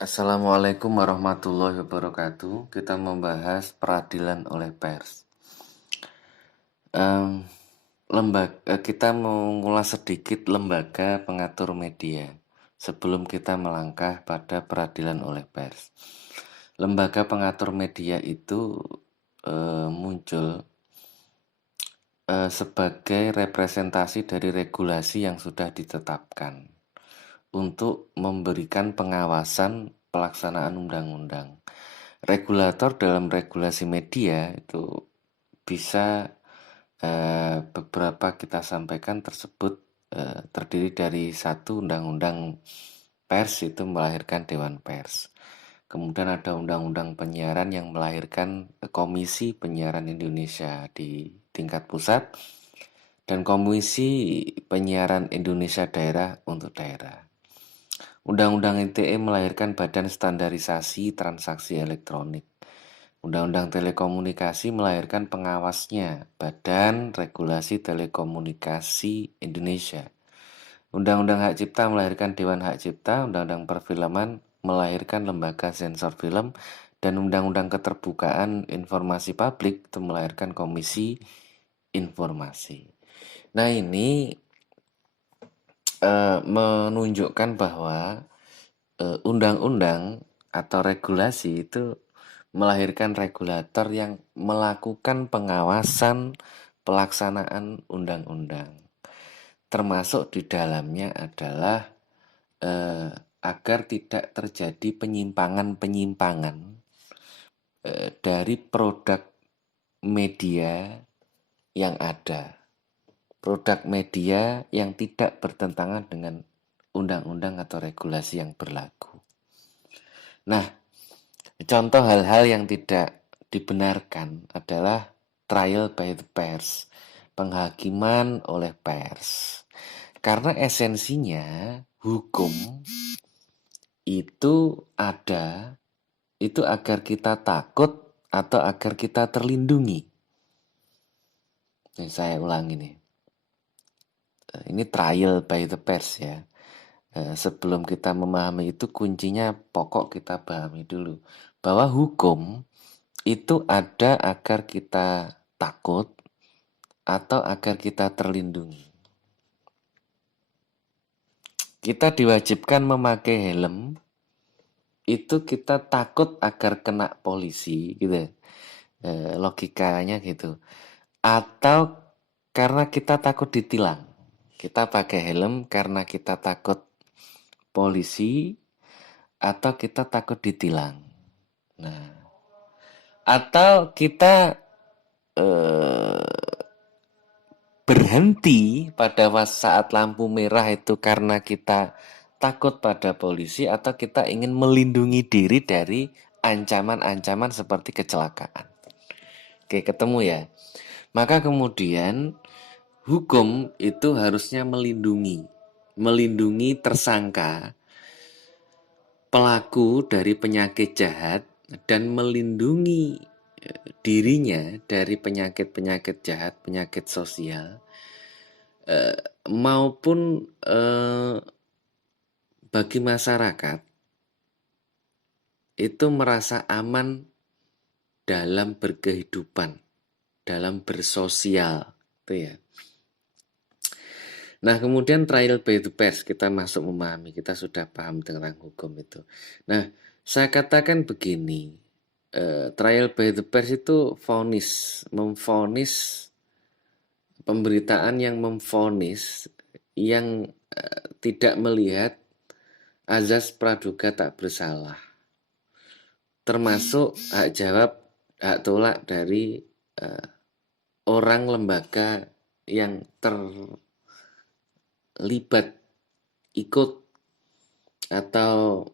Assalamualaikum warahmatullahi wabarakatuh. Kita membahas peradilan oleh pers. Kita mengulas sedikit lembaga pengatur media sebelum kita melangkah pada peradilan oleh pers. Lembaga pengatur media itu muncul sebagai representasi dari regulasi yang sudah ditetapkan untuk memberikan pengawasan pelaksanaan undang-undang. Regulator dalam regulasi media itu bisa beberapa kita sampaikan tersebut terdiri dari satu undang-undang pers itu melahirkan Dewan Pers. Kemudian ada undang-undang penyiaran yang melahirkan Komisi Penyiaran Indonesia di tingkat pusat dan Komisi Penyiaran Indonesia Daerah untuk daerah. Undang-undang ITE melahirkan Badan Standarisasi Transaksi Elektronik. Undang-undang Telekomunikasi melahirkan pengawasnya, Badan Regulasi Telekomunikasi Indonesia. Undang-undang Hak Cipta melahirkan Dewan Hak Cipta, Undang-undang Perfilman melahirkan Lembaga Sensor Film, dan Undang-undang Keterbukaan Informasi Publik itu melahirkan Komisi Informasi. Nah, ini menunjukkan bahwa undang-undang atau regulasi itu melahirkan regulator yang melakukan pengawasan pelaksanaan undang-undang. Termasuk di dalamnya adalah agar tidak terjadi penyimpangan-penyimpangan dari produk media yang ada. Produk media yang tidak bertentangan dengan undang-undang atau regulasi yang berlaku. Nah, contoh hal-hal yang tidak dibenarkan adalah trial by the pers, penghakiman oleh pers. Karena esensinya hukum itu ada, itu agar kita takut atau agar kita terlindungi. Nih, saya ulangi nih. Ini trial by the pers ya. Sebelum kita memahami itu kuncinya pokok kita pahami dulu. Bahwa hukum itu ada agar kita takut atau agar kita terlindungi. Kita diwajibkan memakai helm, itu kita takut agar kena polisi gitu. Logikanya gitu. Atau karena kita takut ditilang. Kita pakai helm karena kita takut polisi atau kita takut ditilang. Nah, atau kita berhenti pada saat lampu merah itu karena kita takut pada polisi atau kita ingin melindungi diri dari ancaman-ancaman seperti kecelakaan. Oke, ketemu ya. Maka kemudian hukum itu harusnya melindungi tersangka, pelaku dari penyakit jahat dan melindungi dirinya dari penyakit-penyakit jahat, penyakit sosial, maupun bagi masyarakat itu merasa aman dalam berkehidupan, dalam bersosial, itu ya. Nah, kemudian trial by the pers, kita masuk memahami, kita sudah paham tentang hukum itu. Nah, saya katakan begini, trial by the pers itu memvonis pemberitaan yang memvonis yang tidak melihat azas praduga tak bersalah, termasuk hak jawab, hak tolak dari orang lembaga yang terlibat ikut atau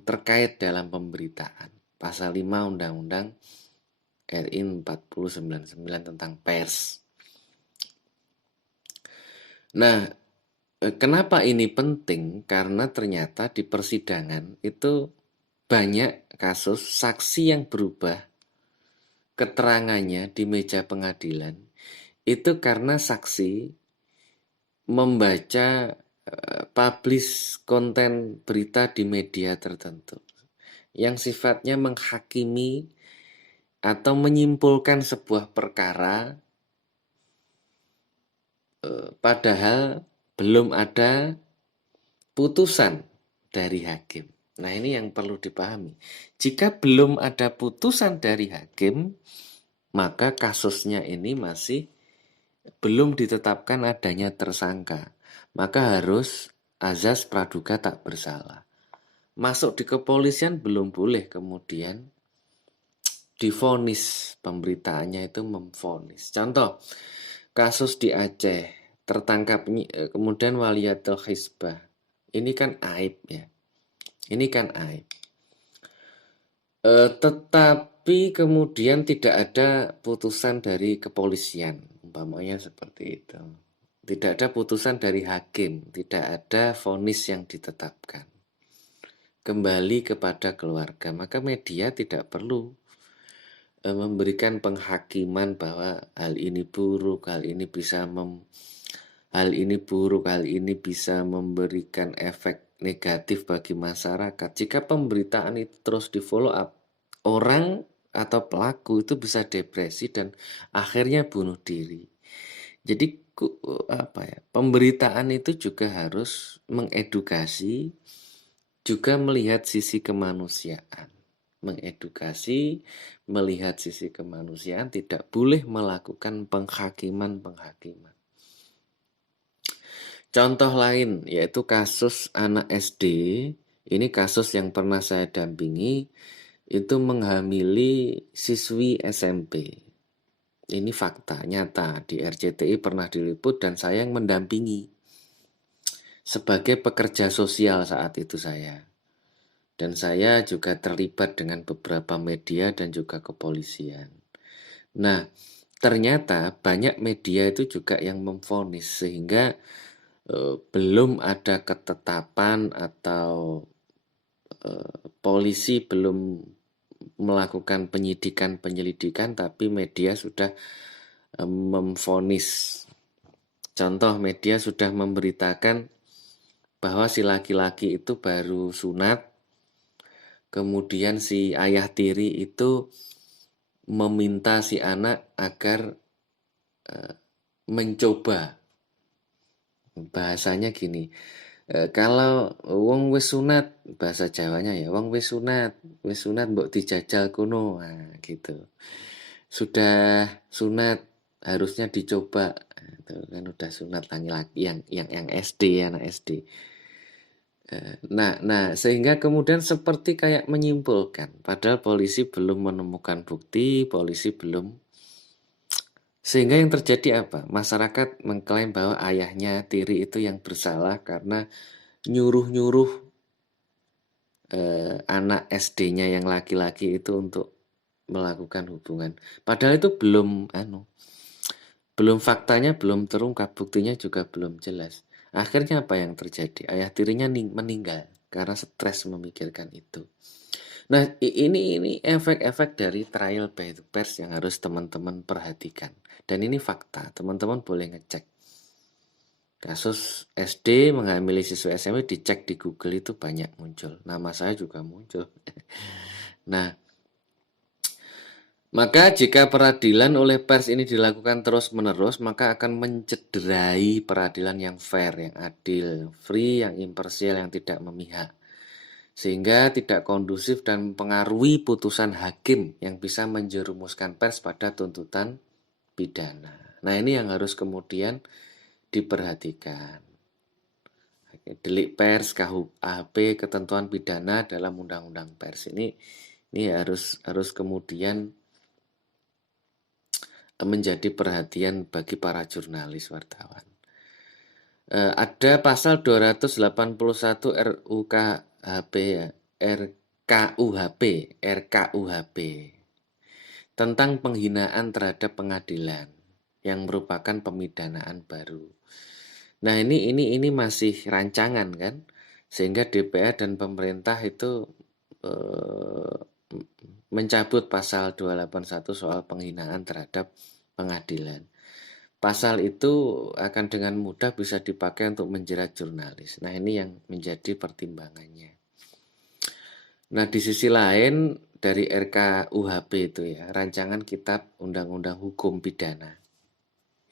terkait dalam pemberitaan. Pasal 5 Undang-Undang RI 4099 tentang pers. Nah, kenapa ini penting? Karena ternyata di persidangan itu banyak kasus saksi yang berubah keterangannya di meja pengadilan itu karena saksi membaca publish konten berita di media tertentu yang sifatnya menghakimi atau menyimpulkan sebuah perkara padahal belum ada putusan dari hakim. Nah, ini yang perlu dipahami. Jika belum ada putusan dari hakim, maka kasusnya ini masih belum ditetapkan adanya tersangka. Maka harus azas praduga tak bersalah. Masuk di kepolisian belum boleh kemudian divonis, pemberitaannya itu memvonis. Contoh, kasus di Aceh, tertangkap kemudian waliyatul hisbah. Ini kan aib ya. Ini kan aib. Tetapi kemudian tidak ada putusan dari kepolisian, umpamanya seperti itu. Tidak ada putusan dari hakim, tidak ada vonis yang ditetapkan. Kembali kepada keluarga, maka media tidak perlu memberikan penghakiman bahwa hal ini buruk, hal ini bisa memberikan efek negatif bagi masyarakat. Jika pemberitaan itu terus di follow up, orang atau pelaku itu bisa depresi dan akhirnya bunuh diri. Jadi pemberitaan itu juga harus mengedukasi, juga melihat sisi kemanusiaan. Mengedukasi, melihat sisi kemanusiaan, tidak boleh melakukan penghakiman. Contoh lain yaitu kasus anak SD, ini kasus yang pernah saya dampingi, itu menghamili siswi SMP. Ini fakta nyata, di RCTI pernah diliput dan saya yang mendampingi sebagai pekerja sosial saat itu saya. Dan saya juga terlibat dengan beberapa media dan juga kepolisian. Nah, ternyata banyak media itu juga yang memvonis sehingga belum ada ketetapan atau polisi belum melakukan penyelidikan tapi media sudah memvonis. Contoh, media sudah memberitakan bahwa si laki-laki itu baru sunat, kemudian si ayah tiri itu meminta si anak agar mencoba. Bahasanya gini, kalau wong wis sunat, bahasa Jawanya ya, wong wis sunat mbok dijajal kuno, nah gitu. Sudah sunat harusnya dicoba, itu kan udah sunat laki-laki yang SD, anak SD. Nah, sehingga kemudian seperti kayak menyimpulkan, padahal polisi belum menemukan bukti, sehingga yang terjadi apa? Masyarakat mengklaim bahwa ayahnya tiri itu yang bersalah karena nyuruh-nyuruh anak SD-nya yang laki-laki itu untuk melakukan hubungan. Padahal itu belum faktanya belum terungkap, buktinya juga belum jelas. Akhirnya apa yang terjadi? Ayah tirinya meninggal karena stres memikirkan itu. Nah, ini efek-efek dari trial by pers yang harus teman-teman perhatikan. Dan ini fakta, teman-teman boleh ngecek. Kasus SD menghamili siswa SMP dicek di Google itu banyak muncul. Nama saya juga muncul. Nah, maka jika peradilan oleh pers ini dilakukan terus-menerus, maka akan mencederai peradilan yang fair, yang adil, free, yang imparsial, yang tidak memihak. Sehingga tidak kondusif dan mempengaruhi putusan hakim yang bisa menjerumuskan pers pada tuntutan pidana. Nah, ini yang harus kemudian diperhatikan. Delik pers, KUHP, ketentuan pidana dalam undang-undang pers ini harus kemudian menjadi perhatian bagi para jurnalis wartawan. Ada pasal 281 RUKHP ya, RKUHP tentang penghinaan terhadap pengadilan yang merupakan pemidanaan baru. Nah, ini masih rancangan kan, sehingga DPR dan pemerintah itu mencabut pasal 281 soal penghinaan terhadap pengadilan. pasal itu akan dengan mudah bisa dipakai untuk menjerat jurnalis. Nah, ini yang menjadi pertimbangannya. Nah, di sisi lain dari RKUHP itu ya, Rancangan Kitab Undang-Undang Hukum Pidana,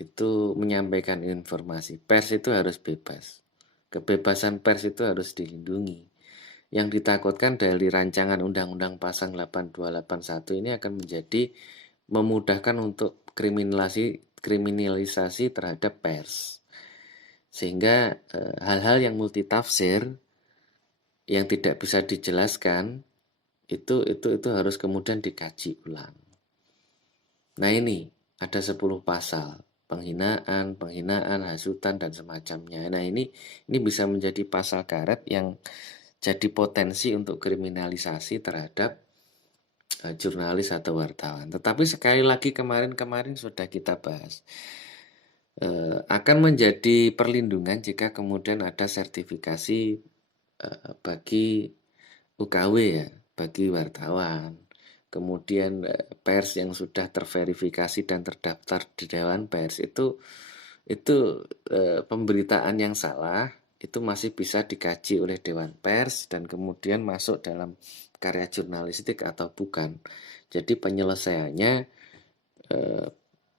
itu menyampaikan informasi. Pers itu harus bebas. Kebebasan pers itu harus dilindungi. Yang ditakutkan dari rancangan Undang-Undang pasal 8281 ini akan menjadi memudahkan untuk kriminalisasi terhadap pers. Sehingga hal-hal yang multitafsir yang tidak bisa dijelaskan itu harus kemudian dikaji ulang. Nah, ini ada 10 pasal, penghinaan, hasutan dan semacamnya. Nah, ini bisa menjadi pasal karet yang jadi potensi untuk kriminalisasi terhadap jurnalis atau wartawan. Tetapi sekali lagi kemarin sudah kita bahas, akan menjadi perlindungan jika kemudian ada sertifikasi bagi UKW ya, bagi wartawan. Kemudian pers yang sudah terverifikasi dan terdaftar di Dewan Pers itu pemberitaan yang salah itu masih bisa dikaji oleh Dewan Pers dan kemudian masuk dalam karya jurnalistik atau bukan. Jadi penyelesaiannya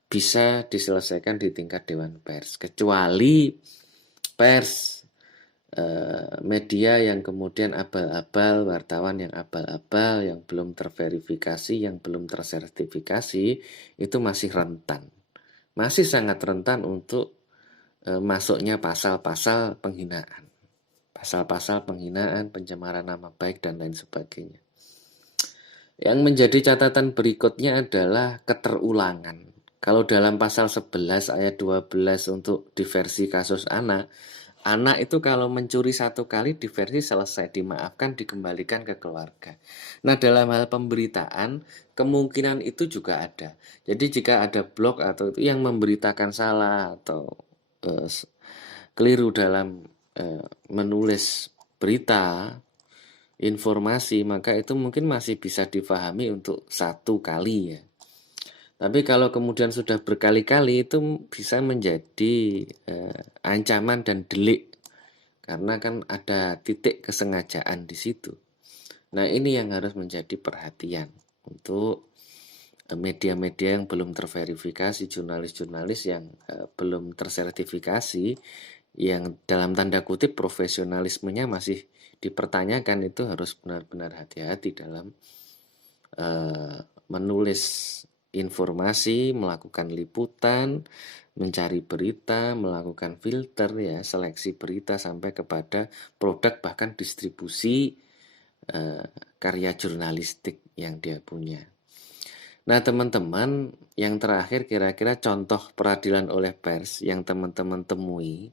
bisa diselesaikan di tingkat Dewan Pers, kecuali pers media yang kemudian abal-abal, wartawan yang abal-abal, yang belum terverifikasi, yang belum tersertifikasi, itu masih rentan. Masih sangat rentan untuk masuknya pasal-pasal penghinaan. Pasal-pasal penghinaan, pencemaran nama baik, dan lain sebagainya. Yang menjadi catatan berikutnya adalah keterulangan. Kalau dalam pasal 11 ayat 12 untuk di versi kasus anak itu kalau mencuri satu kali diversi selesai, dimaafkan, dikembalikan ke keluarga. Nah, dalam hal pemberitaan, kemungkinan itu juga ada. Jadi jika ada blog atau itu yang memberitakan salah atau keliru dalam menulis berita, informasi, maka itu mungkin masih bisa difahami untuk satu kali ya. Tapi kalau kemudian sudah berkali-kali itu bisa menjadi ancaman dan delik karena kan ada titik kesengajaan di situ. Nah, ini yang harus menjadi perhatian untuk media-media yang belum terverifikasi, jurnalis-jurnalis yang belum tersertifikasi, yang dalam tanda kutip profesionalismenya masih dipertanyakan, itu harus benar-benar hati-hati dalam menulis informasi, melakukan liputan, mencari berita, melakukan filter ya, seleksi berita sampai kepada produk bahkan distribusi karya jurnalistik yang dia punya. Nah, teman-teman, yang terakhir kira-kira contoh peradilan oleh pers yang teman-teman temui,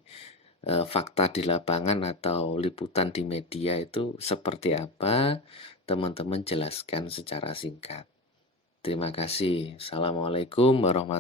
fakta di lapangan atau liputan di media itu seperti apa? Teman-teman jelaskan secara singkat. Terima kasih. Assalamualaikum warahmatullahi wabarakatuh.